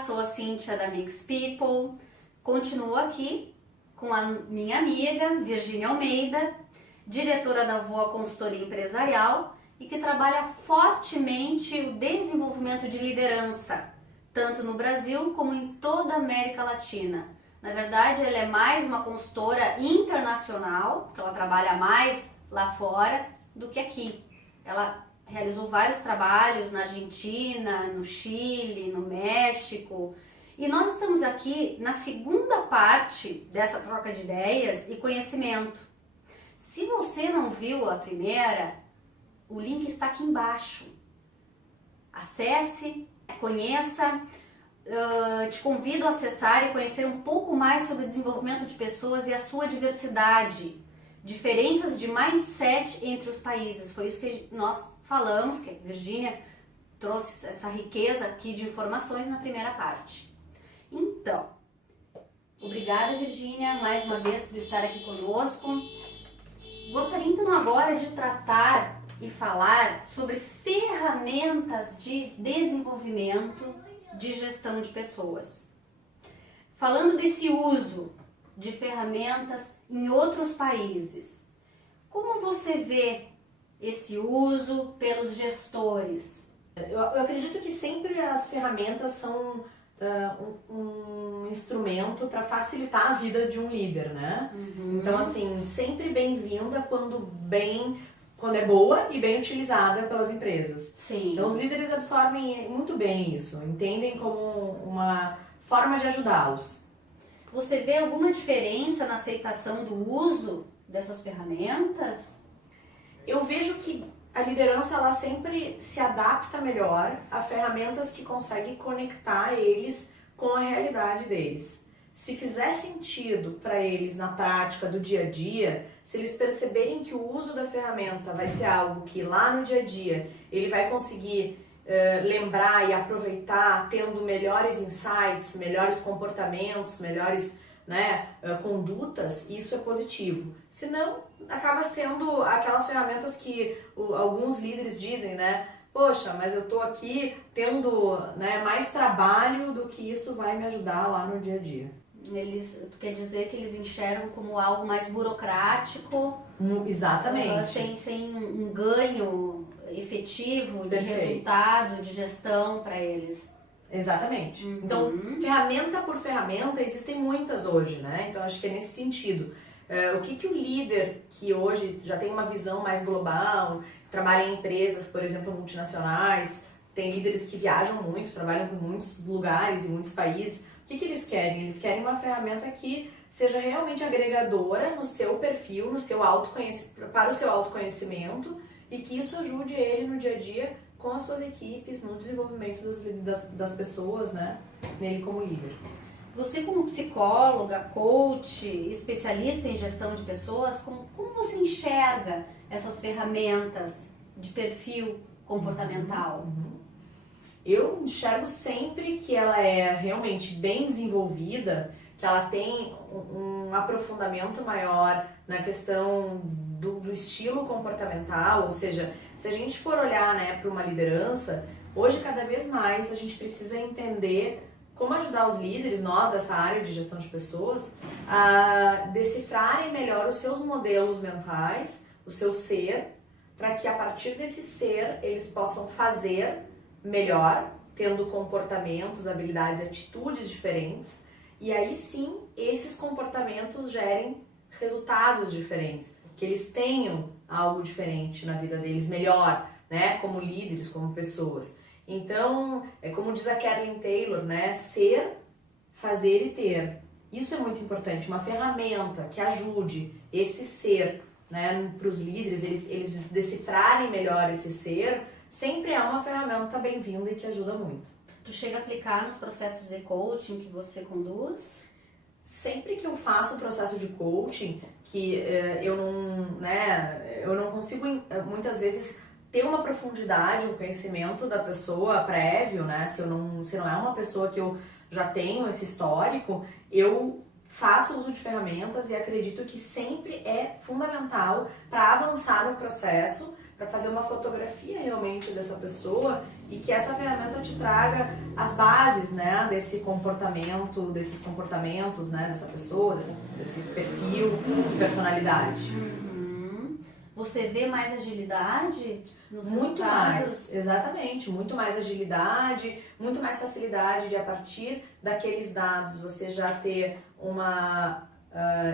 sou a Cíntia da Mix People. Continuo aqui com a minha amiga Virgínia Almeida, diretora da Voa Consultoria Empresarial e que trabalha fortemente o desenvolvimento de liderança, tanto no Brasil como em toda a América Latina. Na verdade, ela é mais uma consultora internacional, porque ela trabalha mais lá fora do que aqui. Ela realizou vários trabalhos na Argentina, no Chile, no México. E nós estamos aqui na segunda parte dessa troca de ideias e conhecimento. Se você não viu a primeira, o link está aqui embaixo. Acesse, conheça. Te convido a acessar e conhecer um pouco mais sobre o desenvolvimento de pessoas e a sua diversidade. Diferenças de mindset entre os países. Foi isso que nós falamos, que a Virgínia trouxe essa riqueza aqui de informações na primeira parte. Então, obrigada, Virgínia, mais uma vez por estar aqui conosco. Gostaria então agora de tratar e falar sobre ferramentas de desenvolvimento de gestão de pessoas. Falando desse uso de ferramentas em outros países, como você vê esse uso pelos gestores? Eu acredito que sempre as ferramentas são um instrumento para facilitar a vida de um líder, né? Então, assim, sempre bem-vinda quando é boa e bem utilizada pelas empresas. Sim. Então, os líderes absorvem muito bem isso, entendem como uma forma de ajudá-los. Você vê alguma diferença na aceitação do uso dessas ferramentas? Eu vejo que a liderança ela sempre se adapta melhor a ferramentas que conseguem conectar eles com a realidade deles. Se fizer sentido para eles na prática do dia a dia, se eles perceberem que o uso da ferramenta vai ser algo que lá no dia a dia ele vai conseguir lembrar e aproveitar, tendo melhores insights, melhores comportamentos, melhores condutas, isso é positivo. Senão, acaba sendo aquelas ferramentas que alguns líderes dizem, né? Poxa, mas eu tô aqui tendo mais trabalho do que isso vai me ajudar lá no dia a dia. Tu quer dizer que eles enxergam como algo mais burocrático? Exatamente. Sem um ganho efetivo de Perfeito. Resultado, de gestão para eles. Exatamente. Então, ferramenta por ferramenta, existem muitas hoje, né? Então, acho que é nesse sentido. O que o líder que hoje já tem uma visão mais global, trabalha em empresas, por exemplo, multinacionais, tem líderes que viajam muito, trabalham com muitos lugares e muitos países, o que eles querem? Eles querem uma ferramenta que seja realmente agregadora no seu perfil, para o seu autoconhecimento e que isso ajude ele no dia a dia com as suas equipes, no desenvolvimento das pessoas, né? Nele como líder. Você como psicóloga, coach, especialista em gestão de pessoas, como você enxerga essas ferramentas de perfil comportamental? Eu enxergo sempre que ela é realmente bem desenvolvida, que ela tem um aprofundamento maior na questão do estilo comportamental, ou seja, se a gente for olhar para uma liderança, hoje cada vez mais a gente precisa entender como ajudar os líderes, nós dessa área de gestão de pessoas, a decifrarem melhor os seus modelos mentais, o seu ser, para que a partir desse ser eles possam fazer melhor, tendo comportamentos, habilidades, atitudes diferentes, e aí sim esses comportamentos gerem resultados diferentes, que eles tenham algo diferente na vida deles, melhor, né, como líderes, como pessoas. Então, é como diz a Carolyn Taylor, né, ser, fazer e ter. Isso é muito importante, uma ferramenta que ajude esse ser, né, para os líderes, eles decifrarem melhor esse ser, sempre é uma ferramenta bem-vinda e que ajuda muito. Tu chega a aplicar nos processos de coaching que você conduz? Sempre que eu faço um processo de coaching, que eu não consigo muitas vezes ter uma profundidade, um conhecimento da pessoa prévio, né? Se não é uma pessoa que eu já tenho esse histórico, eu faço uso de ferramentas e acredito que sempre é fundamental para avançar no processo, para fazer uma fotografia realmente dessa pessoa e que essa ferramenta te traga as bases, né, desses comportamentos, né, dessa pessoa, desse perfil de personalidade. Você vê mais agilidade nos Muito resultados? mais, exatamente, muito mais agilidade, muito mais facilidade de, a partir daqueles dados, você já ter uma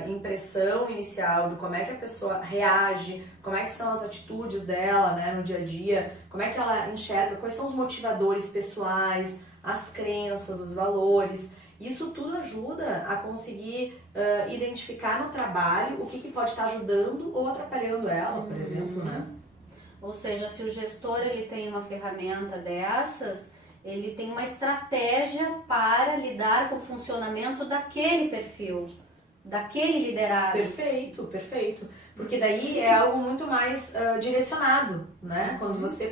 impressão inicial de como é que a pessoa reage, como é que são as atitudes dela, né, no dia a dia, como é que ela enxerga, quais são os motivadores pessoais, as crenças, os valores. Isso tudo ajuda a conseguir identificar no trabalho o que pode estar ajudando ou atrapalhando ela, por exemplo, né? Ou seja, se o gestor ele tem uma ferramenta dessas, ele tem uma estratégia para lidar com o funcionamento daquele perfil, daquele liderado. Perfeito, perfeito. Porque daí é algo muito mais direcionado, né? Quando você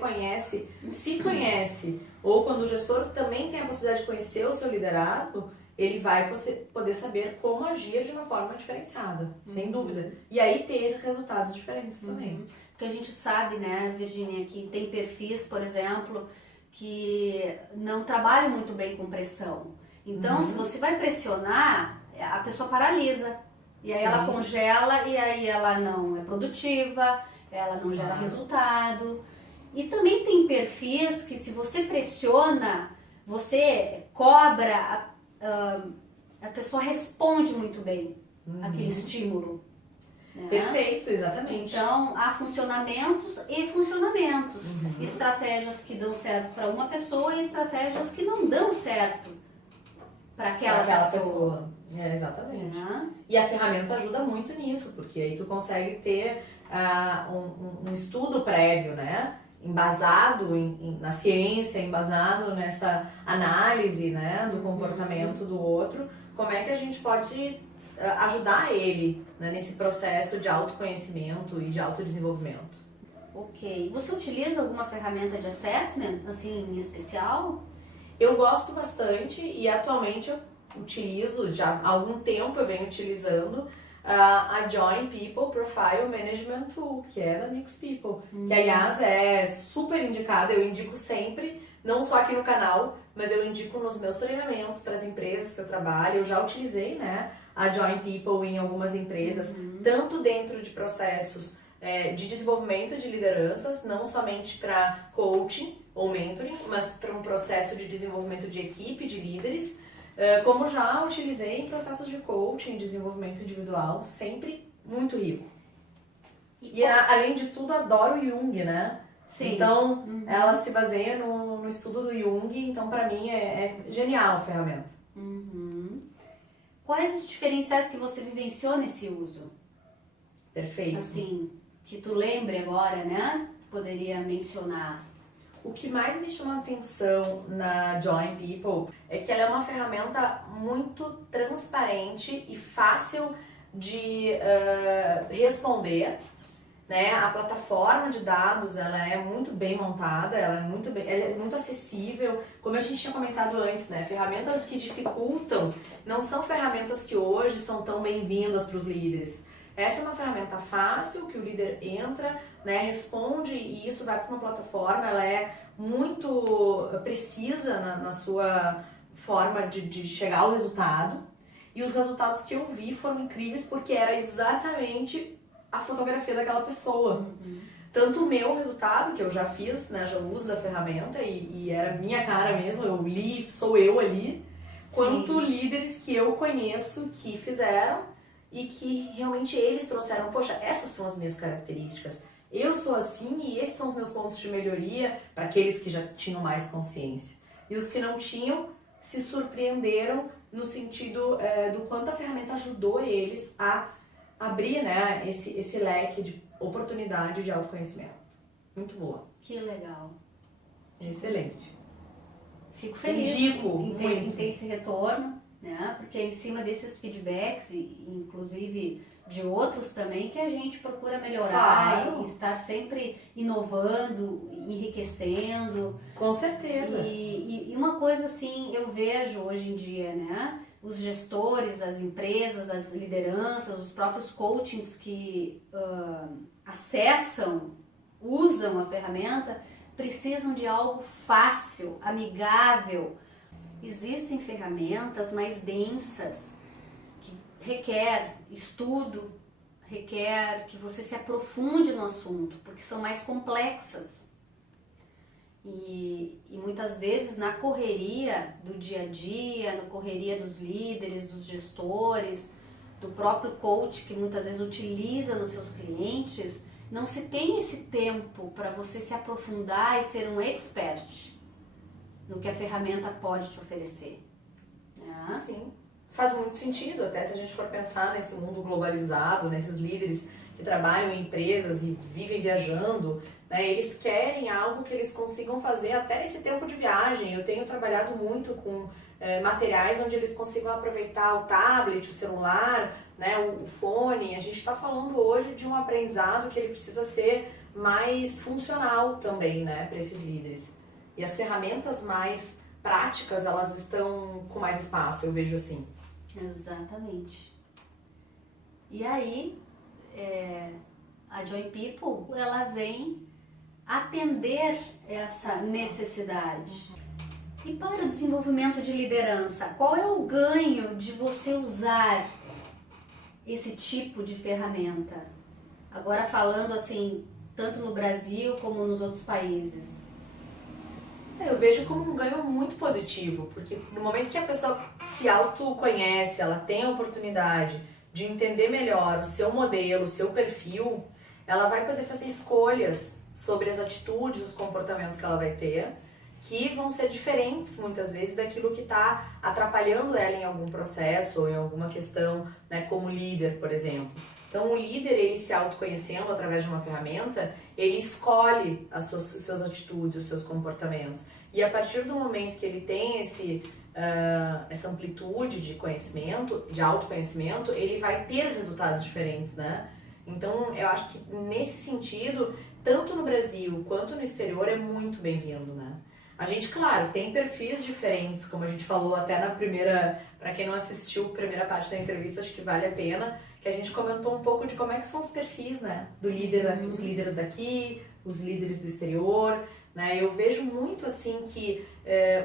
se conhece, ou quando o gestor também tem a possibilidade de conhecer o seu liderado, ele vai poder saber como agir de uma forma diferenciada, sem dúvida. E aí ter resultados diferentes também. Porque a gente sabe, né, Virginia, que tem perfis, por exemplo, que não trabalham muito bem com pressão. Então, se você vai pressionar, a pessoa paralisa. E aí ela congela e aí ela não é produtiva, ela não gera resultado. E também tem perfis que se você pressiona, você cobra, a pessoa responde muito bem àquele estímulo. Né? Perfeito, exatamente. Então, há funcionamentos e funcionamentos. Estratégias que dão certo para uma pessoa e estratégias que não dão certo para aquela pessoa. Exatamente. E a ferramenta ajuda muito nisso, porque aí tu consegue ter um estudo prévio, né? Embasado na ciência, embasado nessa análise, né, do comportamento do outro, como é que a gente pode ajudar ele, né, nesse processo de autoconhecimento e de autodesenvolvimento. Ok. Você utiliza alguma ferramenta de assessment, assim, em especial? Eu gosto bastante e atualmente eu utilizo, já há algum tempo eu venho utilizando a Join People Profile Management Tool, que é da Mix People, que aliás é super indicada, eu indico sempre, não só aqui no canal, mas eu indico nos meus treinamentos para as empresas que eu trabalho. Eu já utilizei, né, a Join People em algumas empresas, tanto dentro de processos de desenvolvimento de lideranças, não somente para coaching ou mentoring, mas para um processo de desenvolvimento de equipe, de líderes, como já utilizei em processos de coaching, desenvolvimento individual, sempre muito rico. E além de tudo, adoro Jung, né? Sim. Então, ela se baseia no estudo do Jung, então para mim é genial a ferramenta. Quais os diferenciais que você vivenciou nesse uso? Perfeito. Assim, que tu lembre agora, né? Poderia mencionar. O que mais me chama a atenção na Join People é que ela é uma ferramenta muito transparente e fácil de responder, né? A plataforma de dados ela é muito bem montada, ela é muito acessível, como a gente tinha comentado antes, né? Ferramentas que dificultam não são ferramentas que hoje são tão bem-vindas para os líderes. Essa é uma ferramenta fácil, que o líder entra, né, responde e isso vai para uma plataforma, ela é muito precisa na sua forma de chegar ao resultado. E os resultados que eu vi foram incríveis porque era exatamente a fotografia daquela pessoa. Tanto o meu resultado, que eu já fiz, né, já uso da ferramenta e era minha cara mesmo, eu li, sou eu ali, quanto líderes que eu conheço que fizeram e que realmente eles trouxeram, poxa, essas são as minhas características, eu sou assim e esses são os meus pontos de melhoria, para aqueles que já tinham mais consciência. E os que não tinham se surpreenderam no sentido do quanto a ferramenta ajudou eles a abrir, né, esse leque de oportunidade de autoconhecimento. Muito boa. Que legal. Excelente. Fico feliz em ter esse retorno, né? Porque é em cima desses feedbacks, e inclusive de outros também, que a gente procura melhorar e estar sempre inovando, enriquecendo. Com certeza. E uma coisa assim, eu vejo hoje em dia, né? Os gestores, as empresas, as lideranças, os próprios coachings que acessam, usam a ferramenta, precisam de algo fácil, amigável. Existem ferramentas mais densas que requer estudo, requer que você se aprofunde no assunto, porque são mais complexas. E muitas vezes na correria do dia a dia, na correria dos líderes, dos gestores, do próprio coach que muitas vezes utiliza nos seus clientes, não se tem esse tempo para você se aprofundar e ser um expert no que a ferramenta pode te oferecer. Né? Sim, faz muito sentido, até se a gente for pensar nesse mundo globalizado, nesses líderes que trabalham em empresas e vivem viajando, né, eles querem algo que eles consigam fazer até nesse tempo de viagem. Eu tenho trabalhado muito com materiais onde eles consigam aproveitar o tablet, o celular, né, o fone. A gente está falando hoje de um aprendizado que ele precisa ser mais funcional também, né, para esses líderes. E as ferramentas mais práticas, elas estão com mais espaço, eu vejo assim. Exatamente. E aí, a Joy People, ela vem atender essa necessidade. E para o desenvolvimento de liderança, qual é o ganho de você usar esse tipo de ferramenta? Agora falando assim, tanto no Brasil como nos outros países. Eu vejo como um ganho muito positivo, porque no momento que a pessoa se autoconhece, ela tem a oportunidade de entender melhor o seu modelo, o seu perfil, ela vai poder fazer escolhas sobre as atitudes, os comportamentos que ela vai ter, que vão ser diferentes muitas vezes daquilo que está atrapalhando ela em algum processo ou em alguma questão, né, como líder, por exemplo. Então o líder, ele se autoconhecendo através de uma ferramenta, ele escolhe as suas atitudes, os seus comportamentos. E a partir do momento que ele tem essa amplitude de conhecimento, de autoconhecimento, ele vai ter resultados diferentes, né? Então eu acho que nesse sentido, tanto no Brasil quanto no exterior, é muito bem-vindo, né? A gente, claro, tem perfis diferentes, como a gente falou até na primeira, para quem não assistiu a primeira parte da entrevista, acho que vale a pena, que a gente comentou um pouco de como é que são os perfis, né, do líder, os líderes daqui, os líderes do exterior, né? Eu vejo muito assim que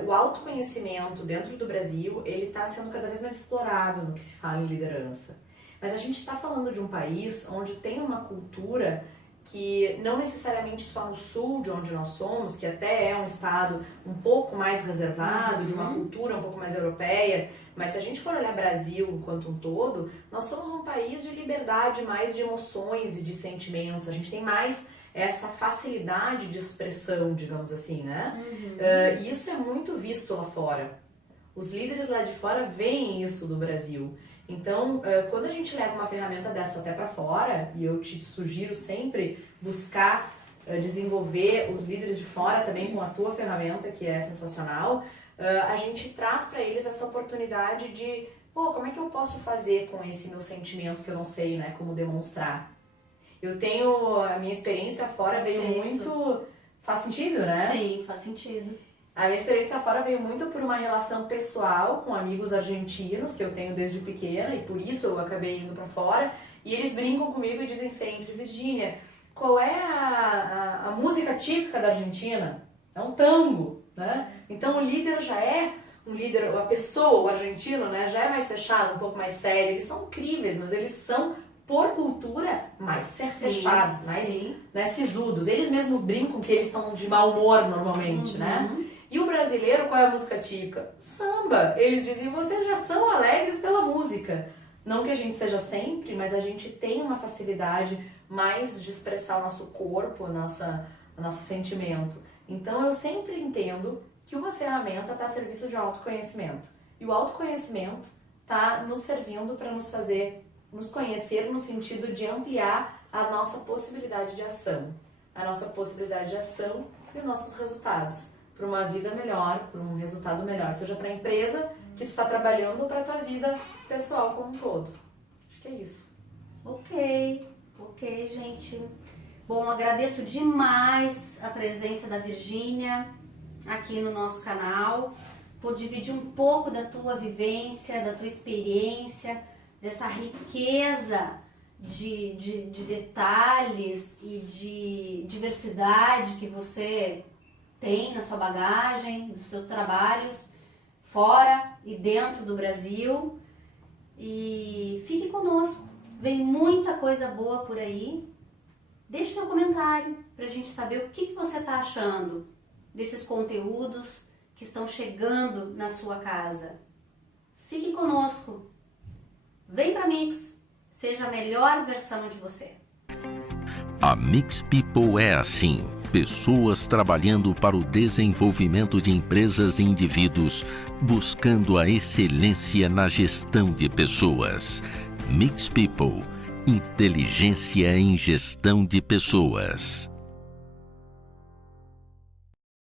o autoconhecimento dentro do Brasil, ele está sendo cada vez mais explorado no que se fala em liderança. Mas a gente está falando de um país onde tem uma cultura que não necessariamente só no sul de onde nós somos, que até é um estado um pouco mais reservado, de uma cultura um pouco mais europeia, mas se a gente for olhar Brasil enquanto um todo, nós somos um país de liberdade, mais de emoções e de sentimentos, a gente tem mais essa facilidade de expressão, digamos assim, né? E isso é muito visto lá fora. Os líderes lá de fora veem isso do Brasil. Então, quando a gente leva uma ferramenta dessa até para fora, e eu te sugiro sempre buscar desenvolver os líderes de fora também com a tua ferramenta, que é sensacional, a gente traz para eles essa oportunidade de, como é que eu posso fazer com esse meu sentimento que eu não sei, né, como demonstrar? Eu tenho, a minha experiência fora veio muito... Faz sentido, né? Sim, faz sentido. A minha experiência fora veio muito por uma relação pessoal com amigos argentinos, que eu tenho desde pequena, e por isso eu acabei indo para fora. E eles brincam comigo e dizem sempre, Virgínia, qual é a música típica da Argentina? É um tango, né? Então o líder já é um líder, a pessoa, o argentino, né, já é mais fechado, um pouco mais sério. Eles são incríveis, mas eles são, por cultura, mais fechados, mais, né, sisudos. Eles mesmos brincam que eles estão de mau humor normalmente, né? E o brasileiro, qual é a música típica? Samba. Eles dizem, vocês já são alegres pela música. Não que a gente seja sempre, mas a gente tem uma facilidade mais de expressar o nosso corpo, o nosso sentimento. Então eu sempre entendo que uma ferramenta está a serviço de autoconhecimento. E o autoconhecimento está nos servindo para nos conhecer no sentido de ampliar a nossa possibilidade de ação. A nossa possibilidade de ação e os nossos resultados. Para uma vida melhor, para um resultado melhor, seja para a empresa que tu está trabalhando ou para a tua vida pessoal como um todo. Acho que é isso. Ok, gente. Bom, agradeço demais a presença da Virgínia aqui no nosso canal, por dividir um pouco da tua vivência, da tua experiência, dessa riqueza de detalhes e de diversidade que você tem na sua bagagem, dos seus trabalhos, fora e dentro do Brasil. E fique conosco, vem muita coisa boa por aí. Deixe seu comentário para a gente saber o que você está achando desses conteúdos que estão chegando na sua casa. Fique conosco, vem para a Mix, seja a melhor versão de você. A Mix People é assim, pessoas trabalhando para o desenvolvimento de empresas e indivíduos, buscando a excelência na gestão de pessoas. Mix People, inteligência em gestão de pessoas.